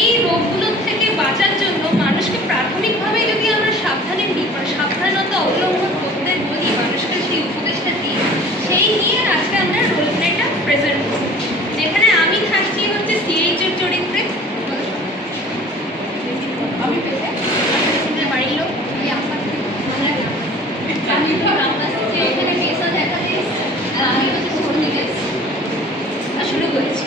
এই রোগগুলোর থেকে বাঁচার জন্য মানুষকে প্রাথমিকভাবে যদি আমরা সাবধানতা অবলম্বন করতে বলি, মানুষকে সেই উপদেশটা দিই, সেই নিয়ে আজকে আমরা রোল প্লেটা প্রেজেন্ট করব, যেখানে আমি থাকছি হচ্ছে সিএইচের চরিত্রে। আমি বাড়ির লোক এখানে পেশা দেখাতে এসেছি, আর আমি হচ্ছে শুরু করেছি।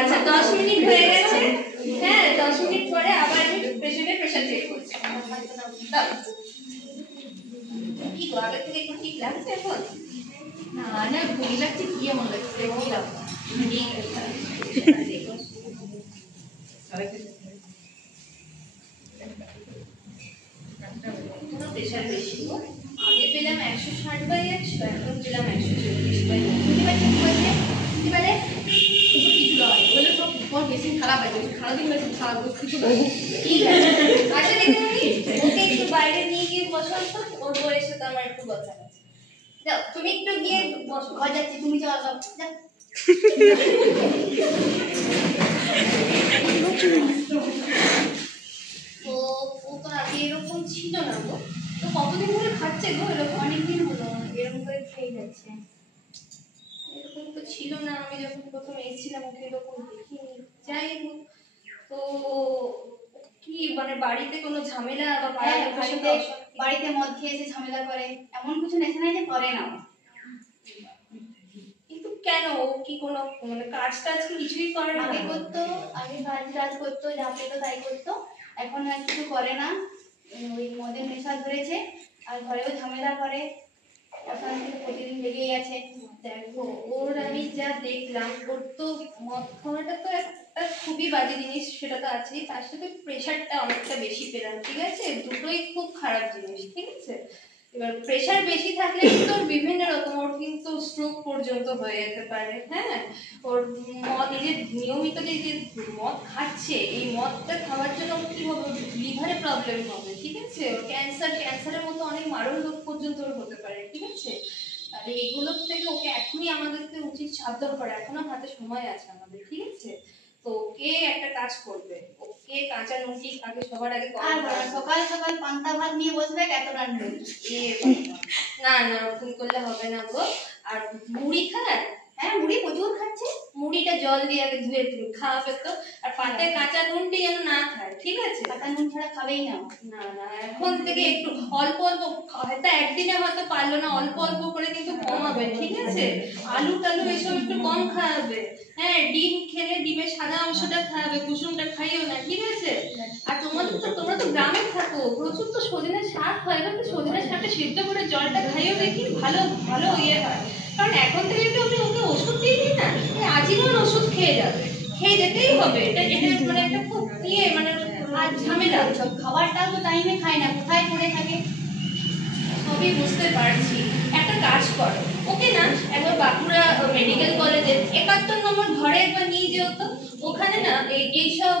আচ্ছা 10 মিনিট হয়ে গেছে। হ্যাঁ 10 মিনিট পরে আবার আমি পেশেন্টের প্রেসার চেক করছি। কি গো আগে থেকে একটু ঠিক লাগছে এখন? না না ভুল লাগছে, কি এমন লাগছে? কি লাগছে? ঠিক আছে দেখো পুরো প্রেসার বেশি গো। আগে পেলাম 160/100, এখন পেলাম 140/100। এবারে কিছু লয় বলে সব পর বেশি খারাপ আছে, সারাদিন বেশি খারাপ কিছু ঠিক আছে। আচ্ছা দেখুন ওকে একটু বাইরে নিয়ে গিয়ে বসান তো, ওর বয়সে তো আমার একটু কথা আছে। যাও তুমি একটু গিয়ে বসো। ঘর যাচ্ছি, তুমি যাও যাও। তো ও তো আগে এরকম ছিল না গো। তো কতদিন ধরে খাচ্ছে গো এরকম? অনেকদিন হলো এরকম করে খেয়ে যাচ্ছে। এরকম তো ছিল না, আমি যখন প্রথম এসেছিলাম ওকে এরকম দেখিনি। যাই হোক, তো কি মানে বাড়িতে কোনো ঝামেলা বা বাড়িতে মদ খেয়ে এসে ঝামেলা করে, এমন কিছু নেশা নাই যে করে না। কিন্তু কেন, ও কি কোনো মানে কাজ টাজ কি কিছুই করে না? আগে করতো, আগে কাজ করতো, যা পেতো তাই করতো। এখন আর কিছু করে না, ওই মদের নেশা ধরেছে আর ঘরেও ঝামেলা করে। এখন কিন্তু প্রতিদিন লেগেই আছে। দেখো ওর আমি যা দেখলাম, ওর তো মদ খাওয়াটা তো একটা খুবই বাজে জিনিস, সেটা তো আছেই, তার সাথে প্রেশারটা অনেকটা বেশি পেলাম, ঠিক আছে? দুটোই খুব খারাপ জিনিস, ঠিক আছে? এবার প্রেশার বেশি থাকলে কিন্তু ওর বিভিন্ন রকম, ওর কিন্তু স্ট্রোক পর্যন্ত হয়ে যেতে পারে। হ্যাঁ, ওর মদ এই যে নিয়মিত যে মদ খাচ্ছে, এই মদটা খাওয়ার জন্য কি হবে, লিভারে প্রবলেম হবে, ঠিক আছে? ওর ক্যান্সারের মতো অনেক মারণ রোগ পর্যন্ত ওর হতে পারে, ঠিক আছে? তাহলে এগুলোর থেকে ওকে এখনই আমাদেরকে উচিত সাবধান করা, এখনো হাতে সময় আছে আমাদের, ঠিক আছে? তো ওকে একটা কাজ করবে, ওকে কাঁচা লঙ্কি আগে সবার আগে সকাল সকাল পান্তা ভাত নিয়ে বসবে, এত রান্না না না ওরকম করলে হবে না গো। আর মুড়ি খায়? হ্যাঁ মুড়ি প্রচুর খাচ্ছে। মুড়িটা জল দিয়ে আগে ধুয়ে তুমি খাওয়াবে তো। আর পাতে কাঁচা নুনটি যেন না খায়, ঠিক আছে? কাঁচা নুন ছাড়া খাবেই না। না না এখন থেকে একটু অল্প অল্প, হয়তো একদিনে হয়তো পারলো না, অল্প অল্প করে কিন্তু কমাবে, ঠিক আছে? আলু টালু এসব একটু কম খাওয়াবে। হ্যাঁ, ডিম খেলে ডিমের সাদা অংশটা খাওয়াবে, কুসুমটা খাইও না, ঠিক আছে? আর তোমরা তো গ্রামে থাকো, প্রচুর তো সজনের শাক হয়, এবার তো সজনের শাকটা সিদ্ধ করে জলটা খাইও দেখি, ভালো ভালো ইয়ে হয়। কারণ এখন থেকে একটু ওকে ওষুধ দিয়ে দিই না, আজীবন ওষুধ খেয়ে যাবে, খেয়ে যেতেই হবে। এটা মানে একটা খুব ইয়ে মানে আর ঝামেলা। খাবারটাও তো টাইমে খায় না, কোথায় পড়ে থাকে। সবই বুঝতে পারছি, একটা কাজ করো, ওকে না একবার বাঁকুড়া মেডিকেল কলেজে 71 নম্বর ঘরে একবার নিয়ে যেও তো। ওখানে না এইসব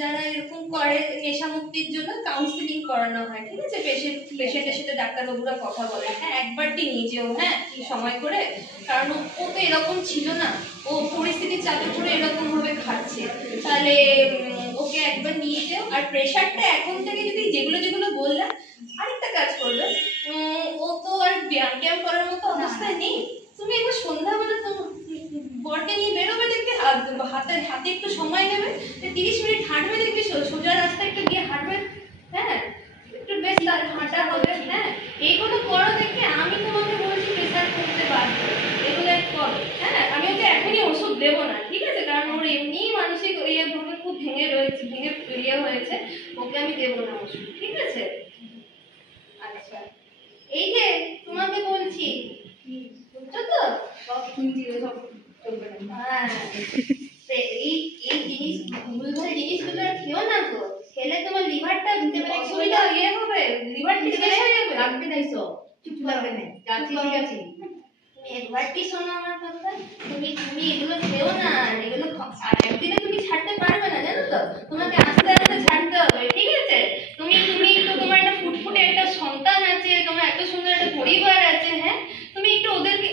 যারা এরকম করে নেশা মুক্তির জন্য কাউন্সিলিং করানো হয়, ঠিক আছে? পেশেন্টের সাথে ডাক্তারবাবুরা কথা বলে। হ্যাঁ, একবারটি নিয়ে যেও, হ্যাঁ সময় করে, কারণ ও তো এরকম ছিল না, ও পরিস্থিতির চাপে পড়ে এরকম ভাবে খাচ্ছে। তাহলে ওকে একবার নিয়ে যেও। আর প্রেশারটা এখন থেকে যদি যেগুলো যেগুলো বললাম, আরেকটা কাজ করবে, ও তো আর ব্যায়াম করার মতো অবস্থায় নেই, তুমি একবার সন্ধ্যাবেলা তো বরকে নিয়ে বেরোবে, দেখবে হাতে একটু সময় নেবে, 30 মিনিট হাঁটবে, দেখবি সোজা রাস্তা একটু গিয়ে হাঁটবে। হ্যাঁ, একটু বেশ হাঁটা হবে। হ্যাঁ, এইগুলো করো, দেখবে আমি তোমাকে বলছি প্রেশার কমতে বাধ্য, এগুলো করো। হ্যাঁ, আমি ওকে এখনই ওষুধ দেবো না, ঠিক আছে? কারণ ওর এমনি মানসিক ইয়ে ভাবে খুব ভেঙে ইয়ে হয়েছে, ওকে আমি দেবো না ওষুধ, ঠিক আছে? আচ্ছা, এই যে তোমাকে বলছি, বুঝছো তো? হ্যাঁ, এই জিনিস ভুলভাল জিনিসগুলো আর খেও না তো, খেলে তোমার লিভারটা অসুবিধা ইয়ে হবে, লিভারটা শেষ হয়ে যাবে। রাখতে চাইছো, চুপ করবে না, যাচ্ছি ঠিক আছে। তুমি একবারটি শোনো আমার কথা, তুমি এগুলো খেও না, এগুলো একদিনে তুমি ছাড়তে পারবে না, জানো তো? তোমাকে আস্তে আস্তে ছাড়তে হবে, ঠিক আছে? তুমি একটু, তোমার একটা ফুটফুটে একটা সন্তান আছে, তোমার এত সুন্দর একটা পরিবার আছে, হ্যাঁ, তুমি একটু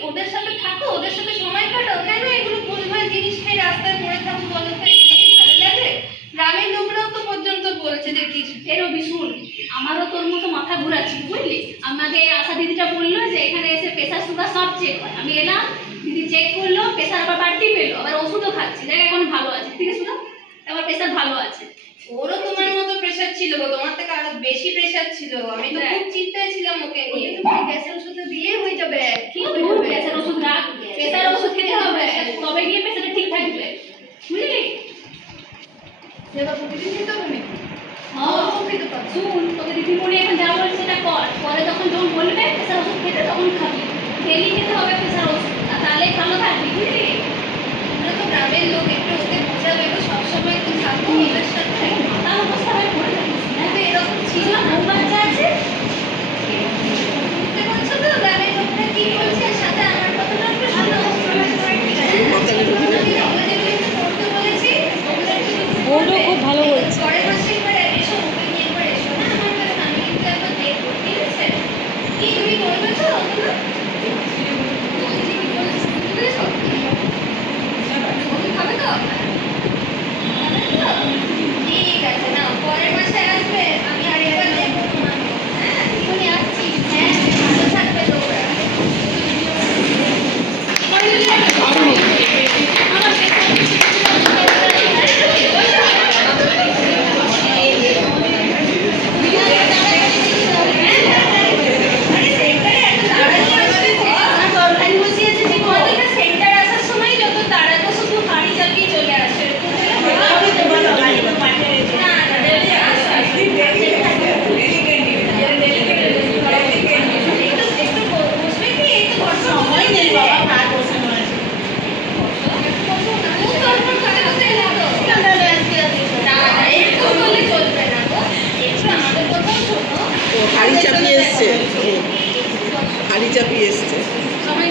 ওদের সাথে থাকো, ওদের সাথে সময় কাটাও। কেন এগুলো ভুলভাল জিনিস খেয়ে রাস্তায় পড়ে থাকো বলো তো? এগুলো কি ভালো লাগে? গ্রামের লোকরাও তো পর্যন্ত বলছে যে কিছু এরও বিশুল, আমারও তোর মতো মাথা ঘুরাচ্ছি, বুঝলি? আমাকে আশা দিদিটা বললো যে এখানে এসে প্রেসার সুগার সব চেক হয়। আমি এলাম, দিদি চেক করলো, প্রেসার আবার বাড়তি পেলো, আবার ওষুধও খাচ্ছি, দেখ এখন ভালো আছে, ঠিক আছে? আবার প্রেসার ভালো আছে। ওরও তোমার মতো প্রেশার ছিল গো, তোমার থেকে আরো বেশি প্রেশার ছিল। আমি তো খুব চিন্তায় ছিলাম ওকে নিয়ে। গ্যাসের ওষুধ দিলেই হয়ে যাবে। কি হবে? গ্যাসের ওষুধ রাখ, প্রেসার ওষুধ খেতে হবে, তবে গিয়ে প্রেসারটা ঠিক থাকবে, বুঝলি? সেটা প্রতিদিন খেতে হবে নাকি? হ্যাঁ, খেতে পারবে। শুন, তোকে দিদিমণি এখন যা বলছে সেটা কর, পরে যখন বলবে প্রেসার ওষুধ খেতে তখন খাবি। ডেলি খেতে হবে প্রেসার ওষুধ, তাহলে ভালো থাকবি, বুঝলি? তোমরা তো গ্রামের লোক, একটু ওকে বোঝাবে তো, সবসময় তো থাকবো ওদের সাথে। মাথা অবস্থা হয়ে পড়ে থাকিস না, এরকম ছিল না। বাচ্চা আছে, বুঝতে পারছো তো গ্রামের লোকরা কি বলছে? আর সাথে আমার কথাটা একটু শোনো। ওরও খুব ভালো বলছে। পরের মাসে একবার এসো, ওকে নিয়ে একবার এসো, না আমার কাছে, আমি কিন্তু একবার দেখবো, ঠিক আছে? কি খাবে তো? ঠিক আছে, না পরের মাসে আসবে, আমি আরেকবার দেবো তোমাকে। হ্যাঁ, এখনই আসছি। হ্যাঁ, ভালো থাকবে তোমরা। সেন্টার আসার সময় যত তাড়াতাড়ি শুধু হাড়ি চাপিয়ে চলে আসে। হাড়ি চাপিয়ে এসছে, হাড়ি চাপিয়ে এসছে। সবাই